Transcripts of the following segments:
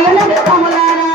పిల్లలని కమలారా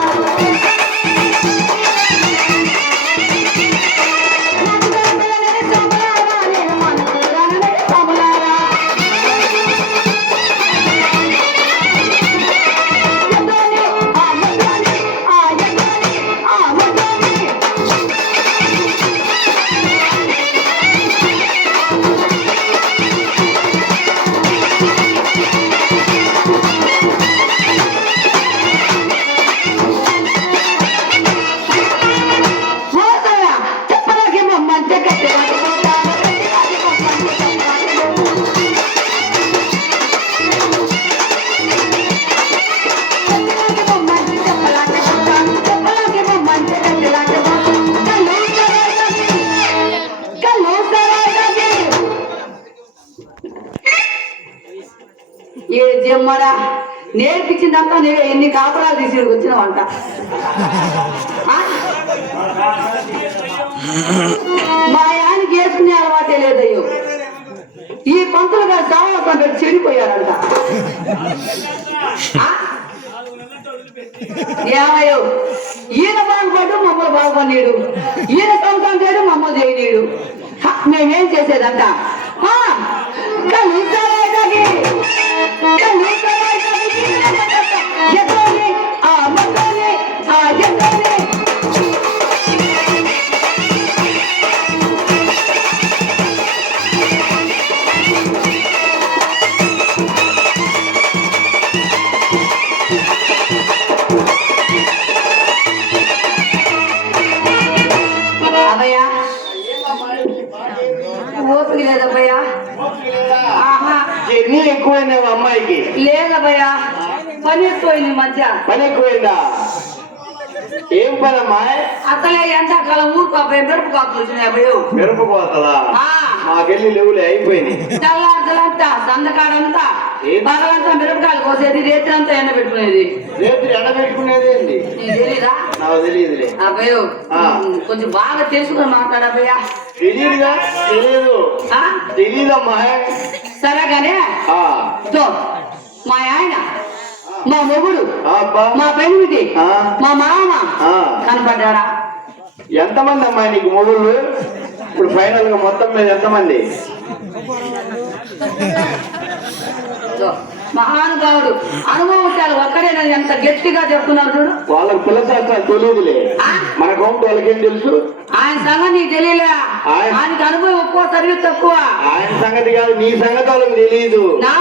జమ్మడా నేర్పించిందంతా నేను ఎన్ని కాపురాలు తీసి వచ్చినావంట మా ఆయనకి వేసుకునే అలవాటే లేదయ్యో ఈ పంతులు గారు సావాసం పెట్టి చెడిపోయారంట ఏమయ్యో ఈయన బాగుపడ్డు మమ్మల్ని బాగుపడినాడు ఈయన సంవత్సరం చేయడు మమ్మల్ని చేయనీడు మేమేం చేసేదంట ఓపిక లేదబ్బయ్యా జర్నీ ఎక్కువైందా అమ్మాయికి? లేదబ్బయ్యా పని ఎక్కువైంది మధ్య. పని ఎక్కువైందా? ఏం పని అమ్మా? అసలే ఎండాకాలం ఊరుకు అబ్బాయి మిరప కాపులు వచ్చినాయి అబ్బాయి. మిరప కోతలా? మాకెళ్ళి లేవులే అయిపోయింది. తెల్లారంతా సందకాడంతా పగలంతా మిరపకాయలు కోసేది రేత్రి అంతా ఎండ పెట్టుకునేది. రేత్రి ఎండ పెట్టుకునేది ఏంటి? తెలీదా? నాకు తెలియదులే అబ్బాయి. కొంచెం బాగా తెలుసుకుని మాట్లాడబ్బయ్యా. తెలియదుగా? తెలియదు. తెలీదమ్మా. సరే గానే మా ఆయన మా మొగుడు మా పెళ్ళికి మా మామ కనపడ్డారా? ఎంతమంది అమ్మా నీకు మొగుళ్ళు? ఇప్పుడు ఫైనల్ గా మొత్తం మీద ఎంతమంది? మహానుభావుడు అనుభవశాలు ఒక్కడేనని ఎంత గట్టిగా చెప్తున్నారు చూడు. వాళ్ళకి పిల్లశాస్త్రాలు తెలియదులే, మన కౌంట్ వాళ్ళకేం తెలుసు? ఆయన సంగతి నీకు తెలియలే. ఆయనకి అనుభవం ఎక్కువ సర్వీస్ తక్కువ. ఆయన సంగతి కాదు, నీ సంగతి వాళ్ళకి తెలియదు. నా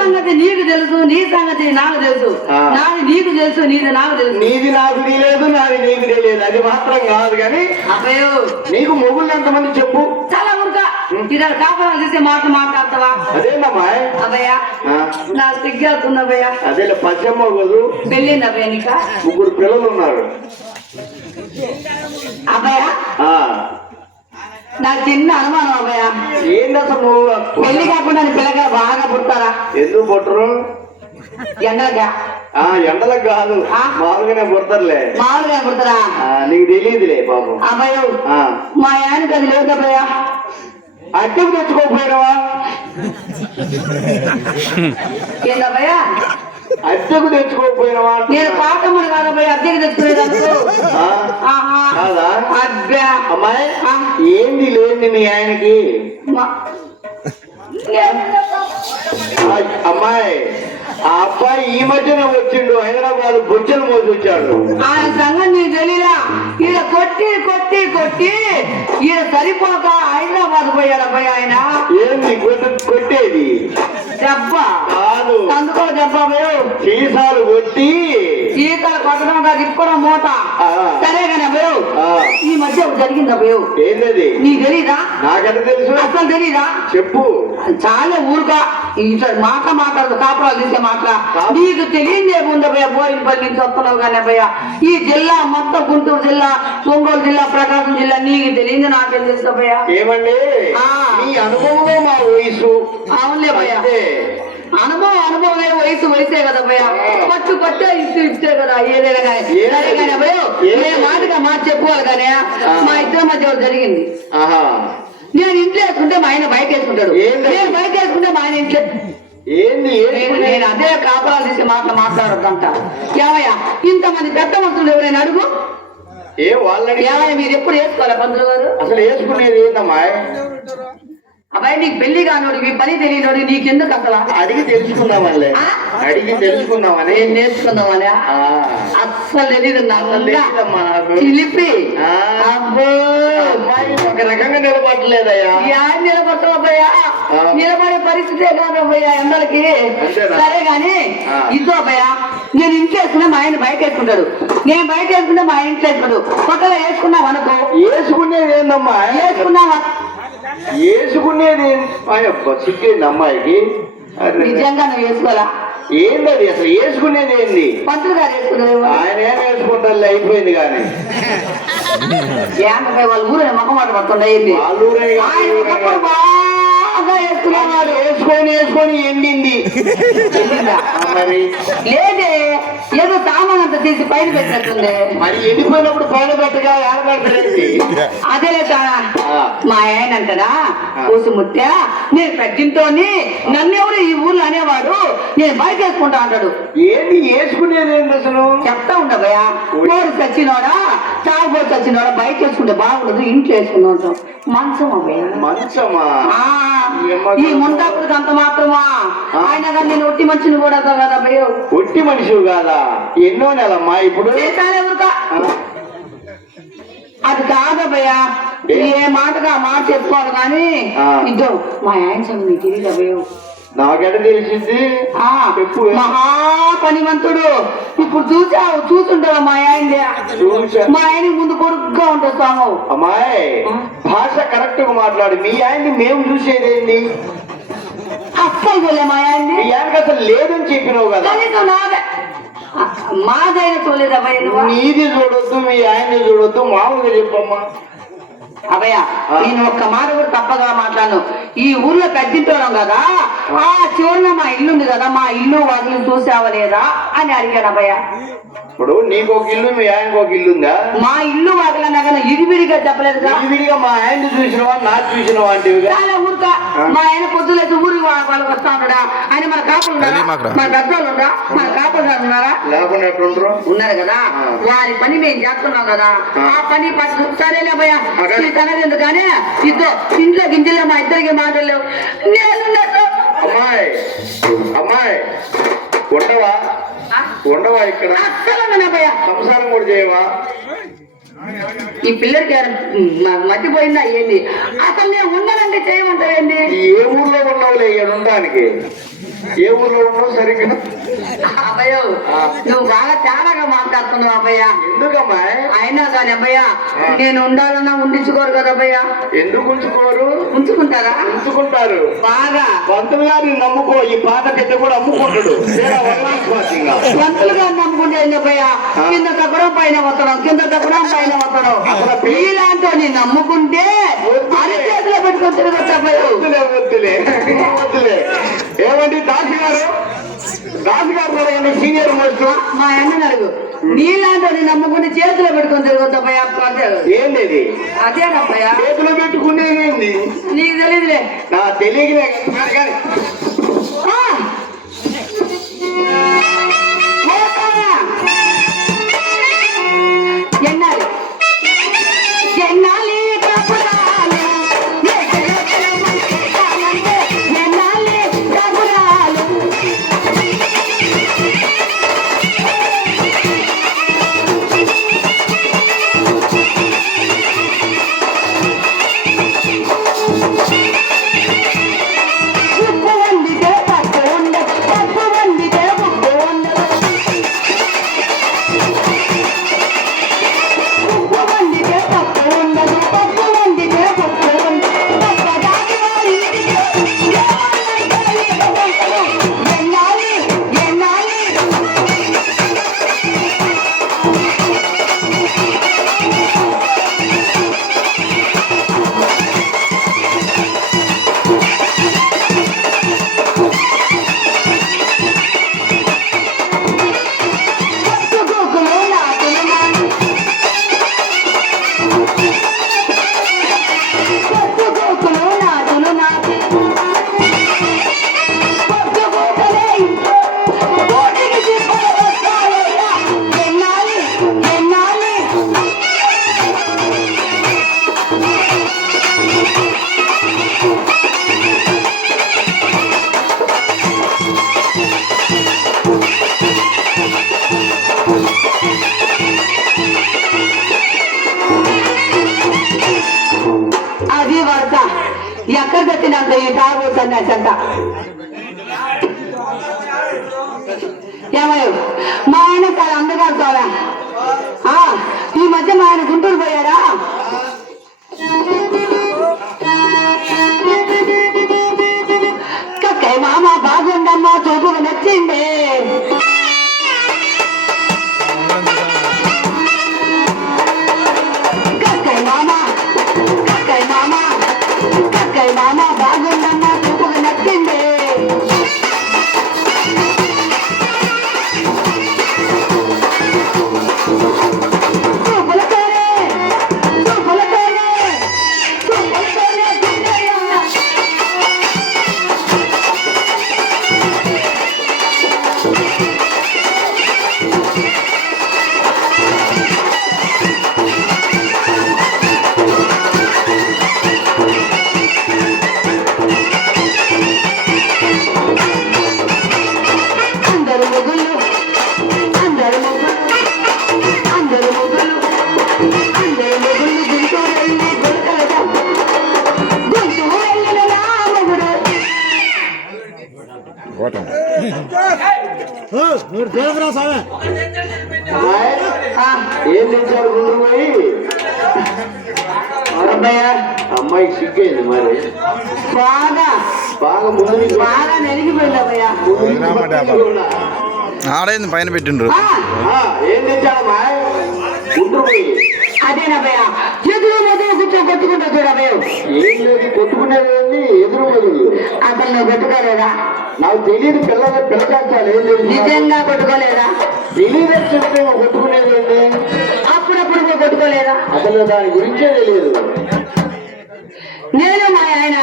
సంగతి నీకు తెలుసు, నీ సంగతి నాకు తెలుసు. నాది నీకు తెలుసు, నీది నాకు తెలుసు. నీది నాకు తెలియదు, నాది నీకు తెలియదు. అది మాత్రం కాదు కానీ అబ్బయ్యో నీకు మొగుళ్ళు ఎంతమంది చెప్పు? చాలా ఊరుగా ఇద్దరు కాపురాలు తీసే మాట మాట్లాడతావా? అదేనమ్మా అబ్బయ్యా నా సిగ్గవుతుంది అబ్బయ్యా. అదే పచ్చమ్మ కదూ? పెళ్ళింది అబ్బయ్య నీక? 3 పిల్లలు ఉన్నారు అబ్బయ్యా. నాకు చిన్న అనుమానం అబ్బయ్యా. ఏంటి అసలు నువ్వు పెళ్లి కాకుండా పిల్లగా బాగా పుడతారా? ఎందుకు పుట్టరు? ఎండలగా? ఎండలకు కాదు, మామూలుగానే పుడతారులే. మామూలుగా పుడతారా? నీకు తెలియదులే బాబు. అబ్బయ్యో మా ఆయనకి అది లేదు అబ్బయ్యా. అద్దెకు తెచ్చుకోకపోయినావా? ఏందబ్బయ్యా? అద్దెకు తెచ్చుకోకపోయినావా? నేను పాఠములు కాదబ్బయ్యా, అద్దెకు తెచ్చుకునేదానికి. అబ్బా అమ్మాయి ఏంది లేని మీ ఆయనకి? అమ్మాయి ఆ అబ్బాయి ఈ మధ్యన వచ్చిండు, హైదరాబాద్ బొచ్చలు మోసి వచ్చాడు. ఆయన సంగతి నీకు తెలియదా? ఈడ కొట్టి కొట్టి కొట్టి ఈడ సరిపోక హైదరాబాద్ పోయాడు అబ్బాయి. ఆయన ఏంది కొట్టేది? దెబ్బ కాదు, అందుకో దెబ్బ. సీసాలు కొట్టి సీసాలు కొట్టడం కాదు, ఇప్పుడు మూత. సరే కానీ అబ్బాయి ఈ మధ్య జరిగింది అబ్బాయి. ఏంటది? నీకు తెలీదా? నాకెంత తెలుసు? అసలు తెలీదా? చెప్పు. చాలా ఊరుగా ఇట్లా మాట్లాడదు, కాపురాలు తీసే మాట్లా. నీకు తెలియదు ఏముంది అబ్బయ్య, బోయినపల్లి నుంచి వస్తున్నావు కానీ అబ్బయ్య. ఈ జిల్లా మొత్తం గుంటూరు జిల్లా, ఒంగోలు జిల్లా, ప్రకాశం జిల్లా నీకు తెలియదు, నాకేం తెలుసు అబ్బయ్య. ఏమండి నీ అనుభవమే మా వయసు. అవునులే అబ్బయ్య, అనుభవం వయసే కదా అబ్బయ్య. పట్టు పట్టే ఇస్తే కదా ఏదైనా కానీ. సరే కానీ అబ్బయ్య ఏ మాటగా మాట చెప్పుకోవాలి కానీ మా ఇద్దరి మధ్య జరిగింది. నేను ఇంట్లో వేసుకుంటే మా ఆయన బయట వేసుకుంటాడు, నేను బయట వేసుకుంటే మా ఆయన ఇంట్లో. ఏంది నేను అదే కాపలాలు తీసి మాట్లాడొద్దంట. ఏమయ్యా ఇంతమంది పెద్ద మనుషులు ఎవరైనా అడుగు. వాళ్ళని ఏమయ్యా మీరు ఎప్పుడు వేసుకోవాలా పంతులు గారు? అసలు వేసుకునేది ఏందమ్మా? అబ్బాయి నీకు పెళ్లి కానోడు, మీ పని తెలియనోడు, నీకెందుకు అసలు? అడిగి తెలుసుకుందామని. అడిగి తెలుసుకుందామని నేర్చుకుందామని అస్సలు తెలియదు చిలిపి. అబ్బో ఒక రకంగా నిలబడలేదయ్యా. నిలబడతావయ్యా? నిలబడే పరిస్థితే కాదబ్బయ్యా ఎండలకి. సరే గాని ఇదో అబ్బయ్యా, నేను ఇంట్లో వేసుకున్నా మా ఆయన బయట వేసుకుంటాడు, నేను బయట వేసుకుంటే మా ఇంట్లో వేసుకుంటాడు. కొత్తగా వేసుకున్నాం అనుకో. వేసుకునేది ఏందమ్మా? వేసుకున్నావా? వేసుకునేది సిగ్గేంది అమ్మాయికి? నిజంగా నువ్వు వేసుకోవాలా? ఏందది అసలు? వేసుకునేది ఏంది? పంతులు గారు వేసుకున్నారు. ఆయన ఏం వేసుకుంటారు? అయిపోయింది కానీ వాళ్ళ ఊరు మొక్క మాట పడుతుండయింది. బాగా వేసుకునేవాడు. వేసుకొని ఎండింది. మరి లేదే, ఏదో సామాన్ అంతా తీసి పైన పెట్టినట్టుంది. మరి ఎండిపోయినప్పుడు పైన పెట్టగా ఏడబెట్టలేదు. అదేలే మా ఆయన అంటారా కూసుముట్ట, నేను పెద్దింటోని నన్నెవరు ఈ ఊర్లో అనేవాడు, నేను బయట వేసుకుంటా అంటాడు. ఏంది వేసుకునేది ఏంది అసలు? చెప్తా ఉండబోయా, కోడి చచ్చినోడా తాగుబోతు చచ్చినోడా బయట వేసుకుంటే బాగుండదు, ఇంట్లో వేసుకుంటా ఉంటాం. మంచం అబ్బాయి. మంచమా? ఈ ముందాపుడికి అంత మాత్రమా? ఆయన కానీ నేను ఒట్టి మనిషిని కూడా కదా భయ్య. ఒట్టి మనిషి కాదా? ఎన్నో నెలమ్మా ఇప్పుడు? అది కాదబ్బయ్యా, ఏ మాటగా మాట చెప్పుకోవాలి కానీ ఇద్దరు మా ఆయన సంగతి నీకు తెలియదు భయ్య. నాకెట తెలిసింది? మహా పనిమంతుడు. ఇప్పుడు చూసుంటావా మా ఆయన? మా ఆయన ముందు కొడుకుగా ఉంటుంది స్వామి. అమ్మాయి భాష కరెక్ట్ గా మాట్లాడు. మీ ఆయన్ని మేము చూసేదేంటి? అస్సలు చూలే మా ఆయన్ని. మీ ఆయనకి అసలు లేదని చెప్పినావు కదా. మాదైనా చూడలేదు అబ్బాయి. నీది చూడొద్దు, మీ ఆయన్ని చూడొద్దు, మామూలుగా చెప్పమ్మా. అభయ నేను ఒక్క మాట కూడా తప్పగా మాట్లాడను. ఈ ఊర్లో పెద్దింటున్నాం కదా, ఆ చివరిన మా ఇల్లు ఉంది కదా, మా ఇల్లు వాటిని చూసావా లేదా అని అడిగాను అభయ. ఇప్పుడు నీకు ఒక ఇల్లు, మీ ఆయనకు ఒక ఇల్లు ఉందా? మా ఇల్లు వాటిలన్నా కదా ఇడివిడిగా చెప్పలేదు. ఇడివిడిగా మా ఆయన చూసినవా నాకు చూసినవా అంటే ఊరుక. మా ఆయన పొద్దులేదు ఊరికి వాళ్ళకి వస్తా ఉంటాడా? ఆయన మన కాపులు ఉన్నారా? మన పెద్దలు ఉండరా? మన కాపులు ఉన్నారా? లేకుండా ఉన్నారు కదా. వారి పని మేము చేస్తున్నాం కదా, ఆ పని సరేలే భయ తనలేదు కానీ ఇద్దరు ఇంట్లో గింజలే మా ఇద్దరికి మాటలేవు. అమ్మాయి అమ్మాయి ఉండవా? ఉండవా ఇక్కడ? అస్సలు భయ సంసారం కూడా చేయవా? ఈ పిల్లలకి మర్చిపోయిందా ఏంది? అసలు నేను ఉన్నానంటే చేయమంటావేంటి? ఏ ఊర్లో ఉన్నావులే ఇక్కడ ఉండడానికి? ఏ ఊర్లో ఉన్నావు సరిగ్గా? అబ్బయ్య నువ్వు బాగా తేడాగా మాట్లాడుతున్నావు అబ్బయ్య. ఎందుకమ్మా? అయినా కానీ అబ్బయ్య నేను ఉండాలన్నా ఉండించుకోరు కదా అబ్బయ్య. ఎందుకు ఉంచుకోరు? ఉంచుకుంటారా? ఉంచుకుంటారు బాగా. పంతులు గారిని నమ్ముకో, ఈ పాత పెద్ద కూడా అమ్ముకుంటాడు. పంతులు గారిని నమ్ముకుంటే అబ్బయ్య కింద తగ్గడం పైన వస్తున్నాం, కింద తగ్గడం పైన వస్తున్నాం. ఇలాంటి నేను నమ్ముకుంటే అన్ని చేతిలో పెట్టుకొని తిరగచ్చు అబ్బయ్య. వద్దులే వద్దులే. ఏమండి దాసి గారు? దాసి గారు సీనియర్ మోస్ట్. మా అన్న అడుగు. నీలాంటి నమ్ముకుంటే చేతిలో పెట్టుకొని తిరగచ్చు అబ్బయ్య. ఏంది అదేనబ్బయ్య? చేతిలో పెట్టుకునేది నీకు తెలియదులే. నా తెలియలే. ఎన్నాలి ఎన్నాలి కపురాలు ఎన్నాలి కపురాలు ఉప్పు వండితే పప్పు ఉండదు, పప్పు వండితే ఉప్పు చెంత ఏమయ్యో మా ఆయన చాలా అందగాడుతావా ఈ మధ్య మా ఆయన గుంటూరు పోయాడా కక్కయ్య మామ బాగుండమ్మా చూపుకు నచ్చింది కక్కయ్య మామ బాగుండమ్మా చూపుకు నచ్చింది ఏం తెచ్చారు గుండ్రు పోయి అమ్మాయికి సిగ్గైంది మరి బాగా ముందు బాగా నెరిగిపోయిందమ్మయ్యా ఆడైంది పైన పెట్టిండ్రు ఏం తెచ్చాడమ్మా గుండ్రు పోయి అదేనబ్బయ్యా ఎదురు మొదలు కూర్చొని కొట్టుకుంటా చూడబోయు ఏం లేదు కొట్టుకునేది ఏంది ఎదురు మొదలు అసలు నువ్వు కొట్టుకోలేదా నాకు తెలియదు పిల్లకాచాలి ఏం తెలియదు నిజంగా కొట్టుకోలేదా తెలియదు చెప్తే కొట్టుకునేది ఏంటి అప్పుడప్పుడు నువ్వు కొట్టుకోలేదా అసలు దాని గురించే తెలియదు నేను మా ఆయన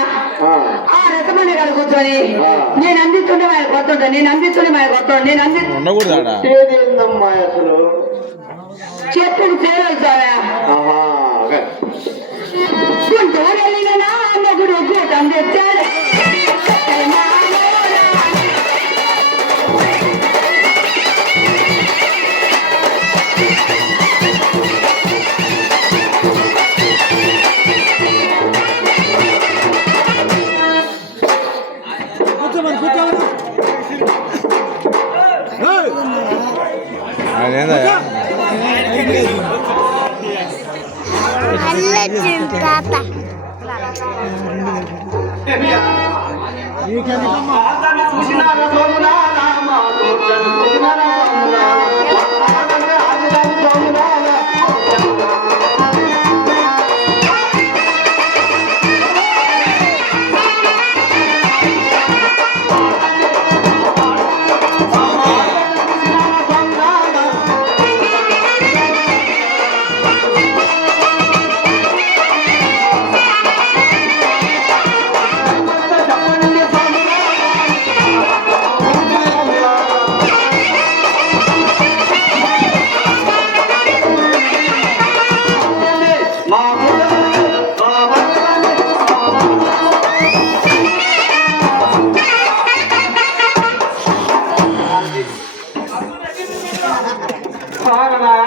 ఆ రసమని గారు కూర్చొని నేను అందిస్తుంటే ఆయన కొత్త నేను అందిస్తుంటే ఆయన కొత్త నేను ఏందమ్మా అసలు చెట్టుని చేరవుతావా గుంటూరు వెళ్ళిన నా మొగుడు కూటం తెచ్చాడు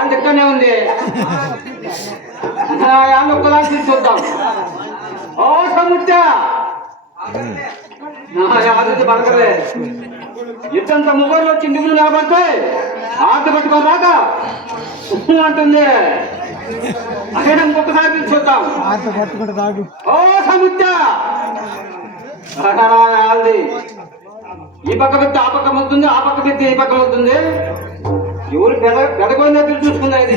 అందుకనే ఉంది ఒక్కలా చూద్దాం ఓ సముద్ర పడకలే ఇంతంత ముగ్గురు వచ్చి నువ్వులు నిలబడితే ఆట పట్టుకోరాక అంటుంది అదే ఒక్కసారి చూద్దాం ఓ సముద్ర ఈ పక్క పెడితే ఆ పక్క అవుతుంది ఆ పక్క పెడితే ఈ పక్క అవుతుంది ఎవరు పెదకొని దగ్గర చూసుకుందా ఇది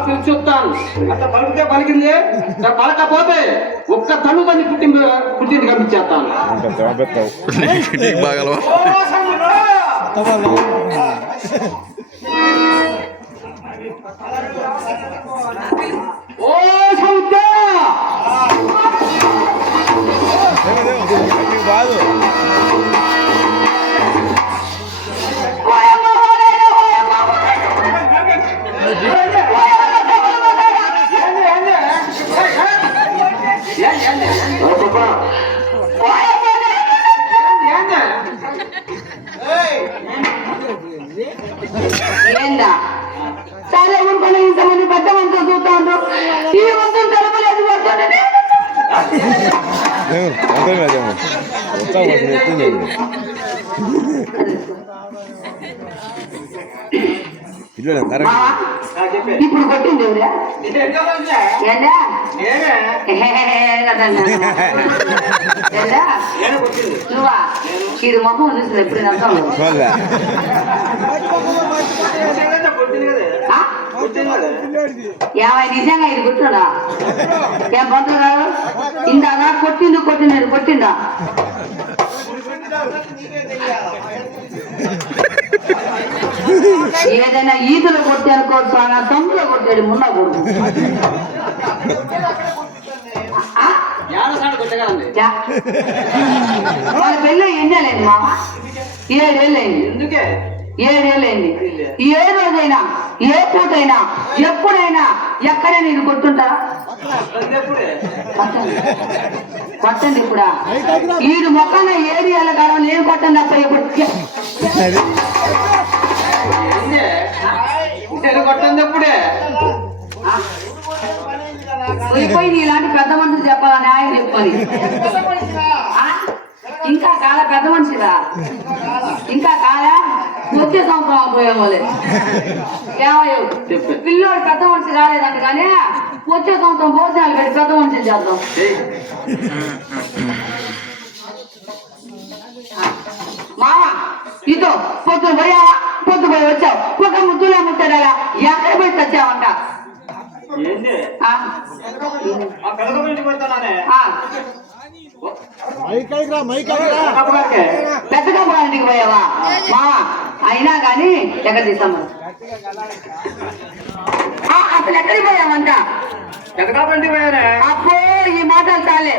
పిలిచి చూస్తాను అట్లా పలికితే పలికింది పలకపోతే ఒక్క తను దాన్ని పుట్టింది కనిపించేస్తాను ఓ సముద్ర ఏందా సరే ఊరుకొని ఇంతమంది పెద్ద మనతో చూస్తాను ఈ వంతులు తెలపలేదు మావా, ఇప్పుడు కొట్టింది ఎవరా? ఏంటా? ఏంటా? నువ్వా? ఇది మొహం చూసింది ఎప్పుడు యాభై నిజంగా ఇది కొట్టుడా? ఏం పంతులు గారు ఇందాక కొట్టిందా? ఏదైనా ఈతలు కొట్టి అనుకోవచ్చు, నా తమ్ములో కొట్టాడు మున్నా కొడుకు. వాళ్ళ పెళ్ళి ఎన్నేళ్ళైంది మామ? 7 ఏళ్ళైంది. ఎందుకే 7 ఏళ్ళైంది. ఏ రోజైనా, ఏ పూటైనా, ఎప్పుడైనా, ఎక్కడైనా ఇది కొట్టుంటారా? కొట్టండి ఇప్పుడా? వీడు మొక్కన ఏరియాల కాలం నేను కొట్టండి అప్ప ఇప్పుడు కొట్టండి ఎప్పుడే పోయి ఇలాంటి పెద్ద మనుషులు చెప్పాలని ఆయన చెప్పని ఇంకా కాల పెద్ద మనిషిరా, ఇంకా కాల వచ్చే సంవత్సరం పోయేవాళ్ళే. ఏమయ్యో పిల్లోడు పెద్ద మనిషి కాలేదంట, కానీ వచ్చే సంవత్సరం భోజనాలు పెట్టి పెద్ద మనిషిని చేద్దాం. మామ ఇదో పొద్దున పోయావా? పొద్దుపోయి వచ్చావు, ఒక ముద్దులే ముట్టారా? ఎక్కడ పోయి తెచ్చావంట? పెద్ద కప్పడానికి పోయావా మామ? అయినా కానీ ఎక్కడ తీసాము? అసలు ఎక్కడికి పోయావంట? అప్పో ఈ మాటలు చాలే.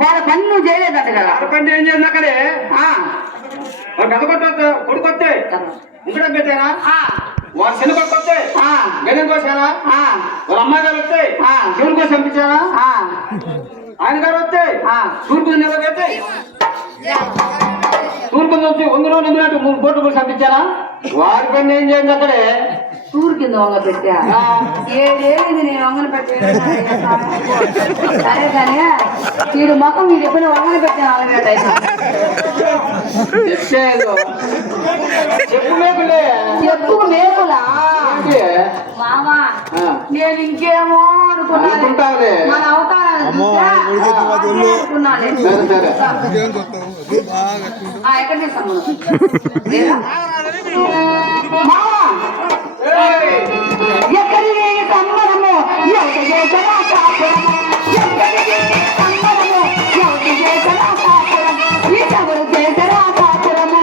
వాళ్ళ పని నువ్వు చేయలేదంట కదా? పని ఏం చేయాలి అక్కడే? కొడుకొస్తే ఇక్కడ పెట్టానా? వాళ్ళ చిన్న కొడుకు వస్తే గదం కోసానా? వాళ్ళ అమ్మాయి గారు వస్తే దేవుని కోసం పంపించానా? ఆయన గారు వస్తే తూర్పు నిలబెట్టి తూర్పు వచ్చి వందలో నిన్నట్టు 3 కోట్లు కూడా పంపించానా? వారి పని ఏం చేయండి అక్కడే? టూర్ కింద వంగ పెట్టా 7 ఏళ్ళది నేను వంగన పెట్టా. సరే కానీ వీడు మొత్తం వీడు ఎప్పుడు వంగన పెట్టాను అలాగే చెప్పు మేకులా మామా. నేను ఇంకేమో అనుకున్నాను, మన అవతారాలు ఎక్కడ చేస్తాను ఎక్కడికి సమ్మరము ఎవరి చేసరా కాపురము, ఎక్కడికి సమ్మరము ఎవరి చేసరా కాపురం, ఎవరు చేసరా కాపురము.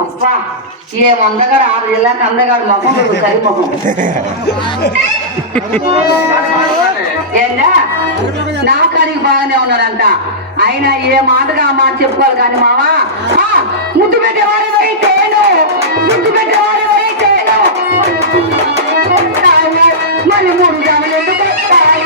అబ్బా ఏ అందగాడు 6 ఏళ్ళకి అందగాడు మొహం సరి మొహం ఏంటా? నా కాడికి బాగానే ఉన్నారంట. అయినా ఏ మాటగా ఆ మాట చెప్పుకోవాలి కానీ మావా, ముద్దు పెట్టేవాడి వైతేను, ముద్దు పెట్టేవాడి వైతేను మళ్ళీ 3 జాములు ఎందుకు వస్తాయి?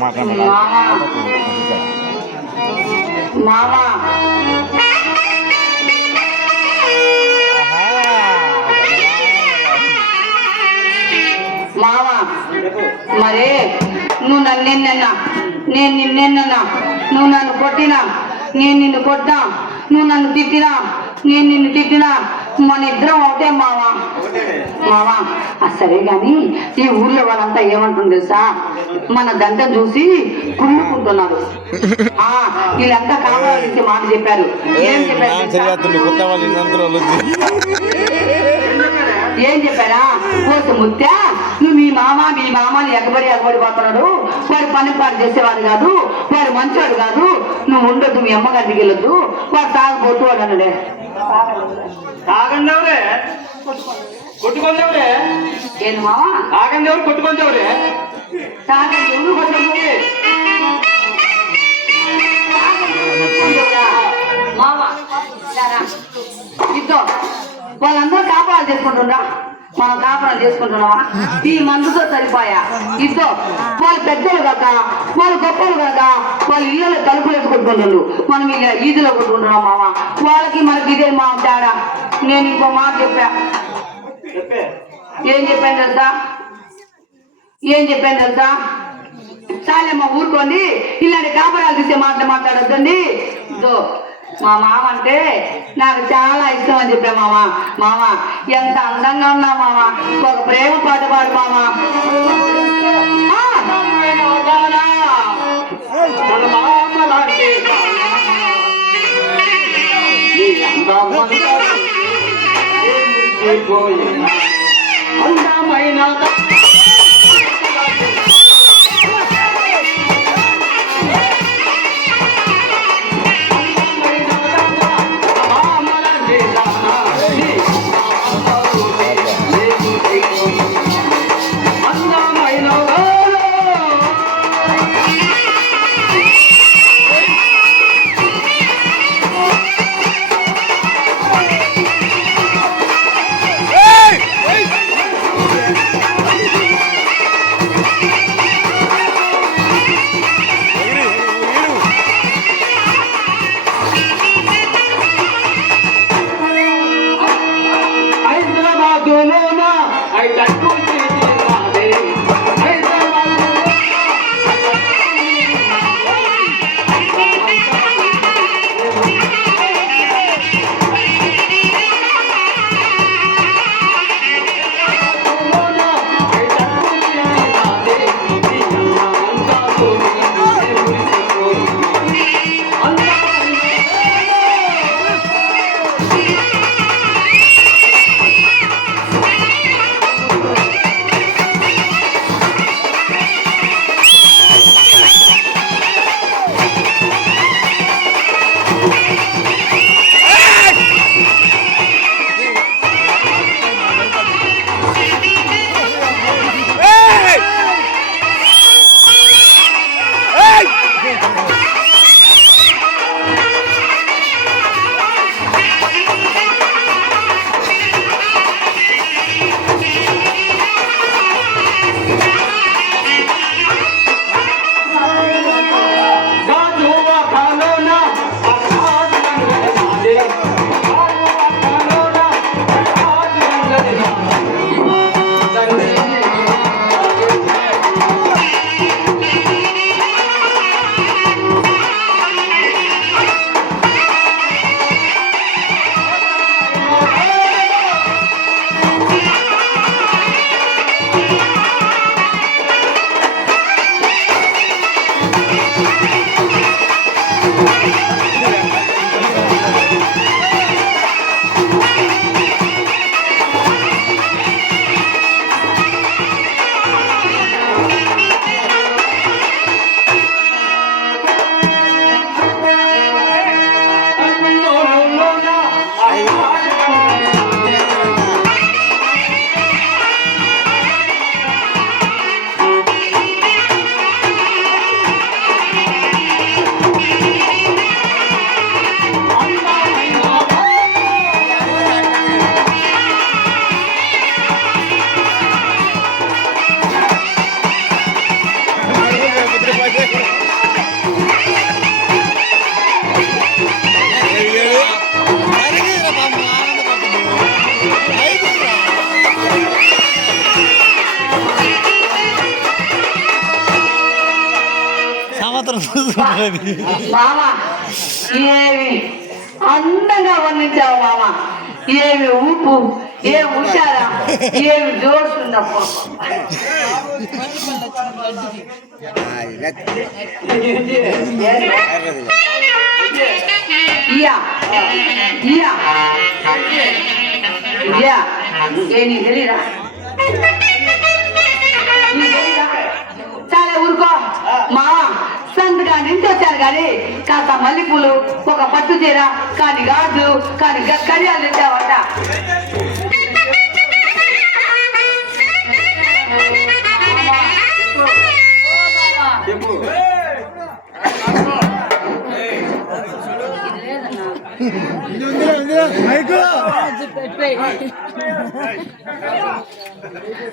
మామా మామా మరే నువ్వు నన్నేనన్నా నేను నిన్నేనన్నా నువ్వు నన్ను కొట్టినా నేను నిన్ను కొట్టా నువ్వు నన్ను తిట్టినా నేను నిన్ను తిట్టినా మన ఇద్దరం ఒకటే మావా మావా సరే గాని ఈ ఊర్లో వాళ్ళంతా ఏమంటుంది తెలుసా మన దంట చూసి కుళ్ళుకుంటున్నారు వీళ్ళంతా కావాలని మాట చెప్పారు ఏం చెప్పారా కోసి ముత్యా నువ్వు మీ మామని ఎగబడి పోతున్నాడు వాడు పని పాటు చేసేవాడు కాదు వాడు మంచివాడు కాదు నువ్వు ఉండొద్దు మీ అమ్మగారికి వెళ్ళొద్దు వాడు తాగబోతు వాడు అన్నాడే తాగందేవరే కొట్టుకుందేవరే ఏంటి మావా తాగందేవరు కొట్టుకుందేవరే తాగందేవుడు మావా ఇద్దో వాళ్ళందరూ కాపురాలు చేసుకుంటుండ్రా మనం కాపురాలు చేసుకుంటున్నావా ఈ మందుతో సరిపోయా ఇద్దో వాళ్ళు పెద్దలు కాక వాళ్ళు గొప్పలు కాక వాళ్ళు ఇళ్ళలో తలుపులు వేసుకుంటున్నారు మనం ఇలా ఈదులో కొట్టుకుంటున్నాం మామ వాళ్ళకి మనకి ఇదే మా తేడా నేను ఇంకో మాట చెప్పా ఏం చెప్పాను తెలుసా చాలే మా ఊరుకోండి ఇలాంటి కాపురాలు తీసే మాట్లాడొద్దండి ఇదో మా మామ అంటే నాకు చాలా ఇష్టం అని చెప్పా మామ ఎంత అందంగా ఉన్నా మామ ఒక ప్రేమ పాట పాడు మామ అందమైన మామ ఏమి అందంగా వర్ణించావు మామ, ఏమి ఊపు, ఏమి హుషారా, ఏమి జోష్ ఉందప్ప. ఇయా ఇయా ఇయా ఏ నీకు తెలీదా? చాలా ఊరుకో మామ, సంతగా నుంచి వచ్చారు కానీ కాస్త మల్లెపూలు, ఒక పట్టు చీర, కానీ గాజులు, కానీ కడియాలు తెచ్చావట.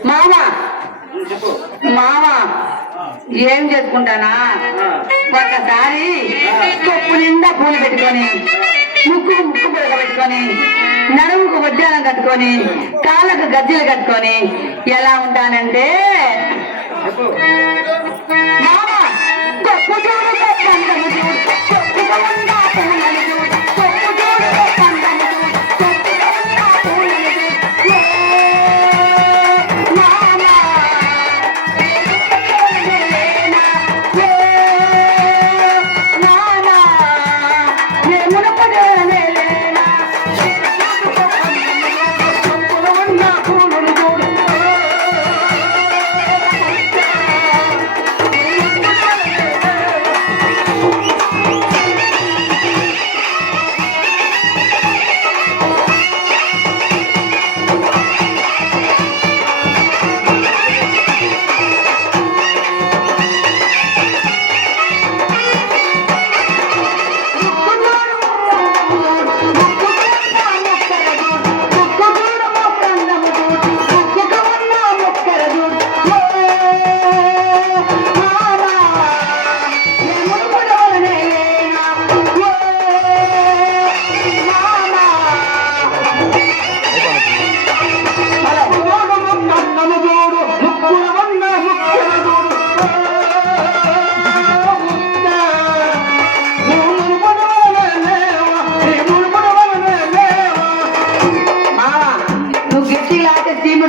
మామ మామ ఏం చేసుకుంటానా, ఒకసారి కొప్పు నిండా పూలు పెట్టుకొని, ముక్కు పుడక పెట్టుకొని, నడుముకు వడ్డానం కట్టుకొని, కాళ్ళకు గజ్జలు కట్టుకొని ఎలా ఉంటానంటే, మామ కొప్పు చూడు కొప్పందము చూడు, కొప్పుగా ఉందా పూలను చూడు, కొప్పు చూడు కొప్పందము చూడు, కొప్పుగా ఉందా పూలను చూడు.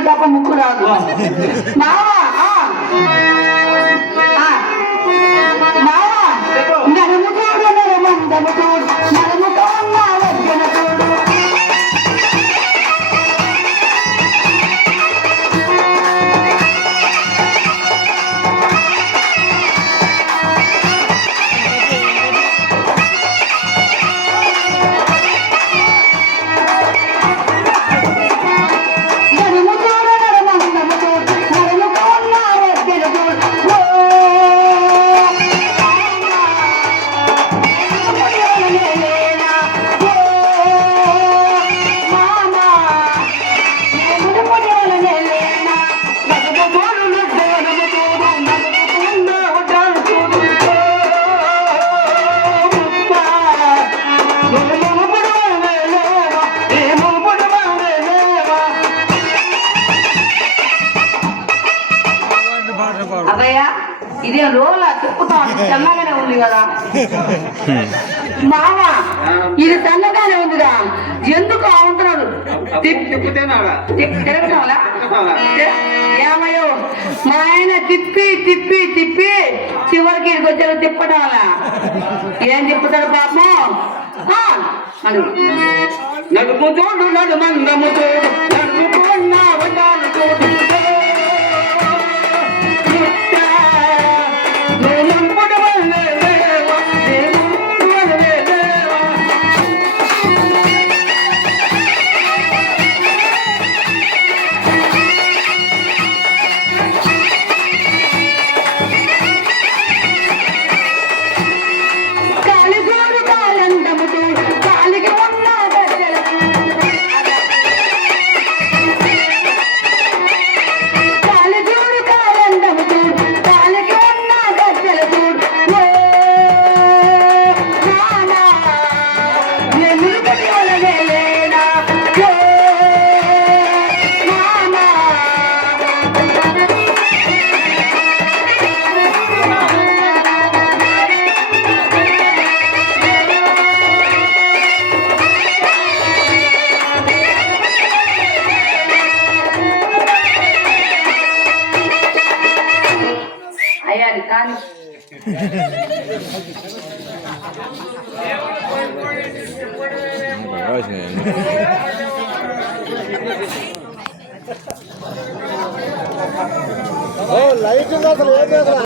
తప్ప ముక్కు రాదు మావా. మావా నడుము చూడు, నడుమందము చూడు, నడుముతో ఉన్న వజ్జన చూడు. అబ్బయ్యా ఇదే రోలా తిప్పుతా చల్లగానే ఉంది కదా మామ, ఇది చల్లగానే ఉందిగా, ఎందుకు అంటున్నాడు ఏమయ్యో మా ఆయన తిప్పి తిప్పి తిప్పి చివరికి వచ్చారు తిప్పడం వల్ల ఏం తిప్పుతాడు పాపం. నడుము చూడు, నడుమందము చూడు, నడుముకున్న వడ్డాను చూడు. లైట్ అసలు ఏం